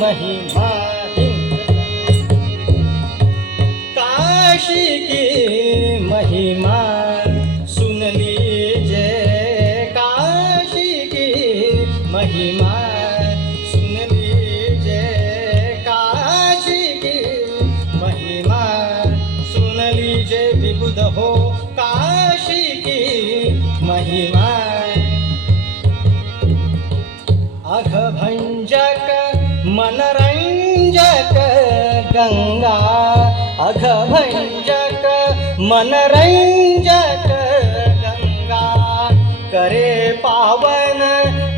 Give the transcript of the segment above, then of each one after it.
महिमा काशी की महिमा सुन जय काशी की महिमा सुन जय काशी की महिमा सुन जय विबुध हो काशी की महिमा. अघभंजक मनरञ्जक गंगा अघभञ्जक मनरञ्जक गंगा. करे पावन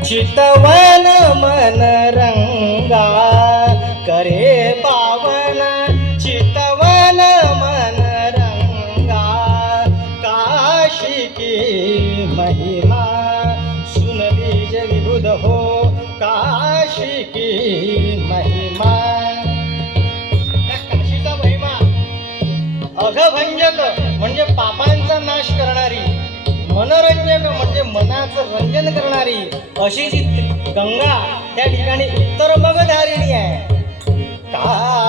चितवन मनरङ्गा करे पावन चितवन मनरङ्गा काशी की महिमा सुनली लीजिए हो हो काशी की महिमा? त्या काशीचा महिमा. अघभंजक म्हणजे पापांचा नाश करणारी मनोरंजक म्हणजे मनाचं रंजन करणारी अशी जी गंगा त्या ठिकाणी उत्तर मगधारिणी आहे. का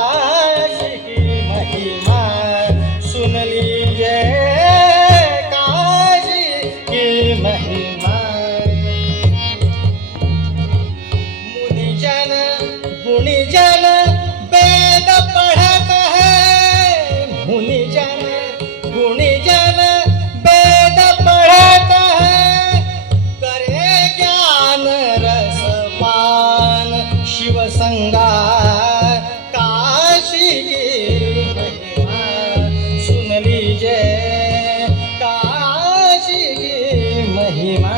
महिमा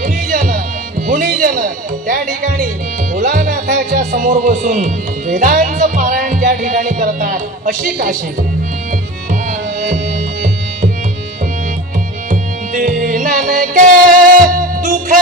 गुणीजन गुणीजन त्या ठिकाणी भोलानाथाच्या समोर बसून वेदांचं पारायण ज्या ठिकाणी करतात. अशी काशी. दीनन के दुख